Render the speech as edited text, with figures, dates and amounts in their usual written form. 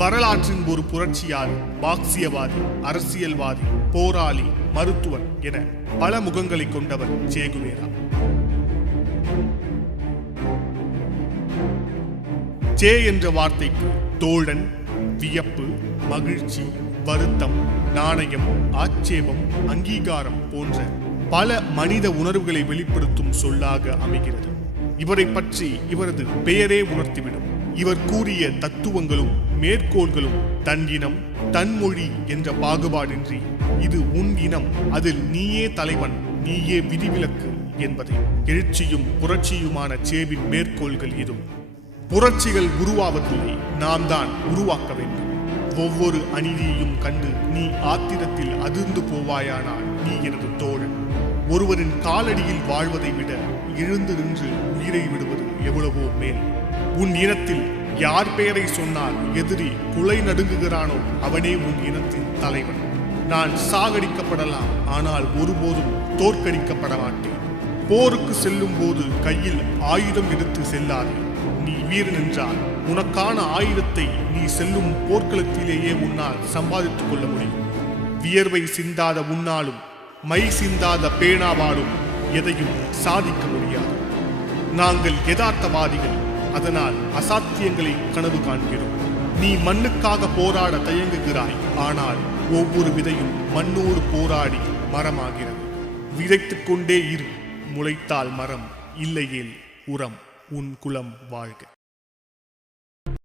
வரலாற்றின் ஒரு புரட்சியாளி, மார்க்சியவாதி, அரசியல்வாதி, போராளி, மருத்துவர் என பல முகங்களை கொண்டவர் சே குவேரா. சே என்ற வார்த்தைக்கு தோழன், வியப்பு, மகிழ்ச்சி, வருத்தம், நாணயம், ஆட்சேபம், அங்கீகாரம் போன்ற பல மனித உணர்வுகளை வெளிப்படுத்தும் சொல்லாக அமைகிறது. இவரை பற்றி இவரது பெயரே உணர்த்திவிடும். இவர் கூறிய தத்துவங்களும் மேற்கோள்களும் தன் இனம், தன் மொழி என்ற பாகுபாடின்றி இது உன் இனம், அதில் நீயே தலைவன், நீயே விதிவிலக்கு என்பதை எழுச்சியும் புரட்சியுமான சேவின் மேற்கோள்கள் இது. புரட்சிகள் உருவாவதில்லை, நாம் தான் உருவாக்க வேண்டும். ஒவ்வொரு அநீதியையும் கண்டு நீ ஆத்திரத்தில் அதிர்ந்து போவாயானால் நீ எனது தோழன். ஒருவரின் காலடியில் வாழ்வதை விட எழுந்து நின்று உயிரை விடுவது எவ்வளவோ மேல். உன் இனத்தில் யார் பெயரை சொன்னால் எதிரி குலை நடுங்குகிறானோ அவனே உன் இனத்தின் தலைவன். நான் சாகடிக்கப்படலாம், ஆனால் ஒருபோதும் தோற்கடிக்கப்பட மாட்டேன். போருக்கு செல்லும் போது கையில் ஆயுதம் எடுத்து செல்லாதே. நீ வீரன் என்றால் உனக்கான ஆயுதத்தை நீ செல்லும் போர்க்களத்திலேயே உன்னால் சம்பாதித்துக் கொள்ள முடியும். வியர்வை சிந்தாத உன்னாலும் மை சிந்தாத பேனாவாலும் எதையும் சாதிக்க முடியாது. நாங்கள் யதார்த்தவாதிகள், அதனால் அசாத்தியங்களை கனவு காண்கிறோம். நீ மண்ணுக்காக போராட தயங்குகிறாய், ஆனால் ஒவ்வொரு விதையும் மண்ணோடு போராடி மரமாகிறது. விதைத்துக் கொண்டே இரு, முளைத்தால் மரம், இல்லையேல் உரம். உன் குலம் வாழ்க.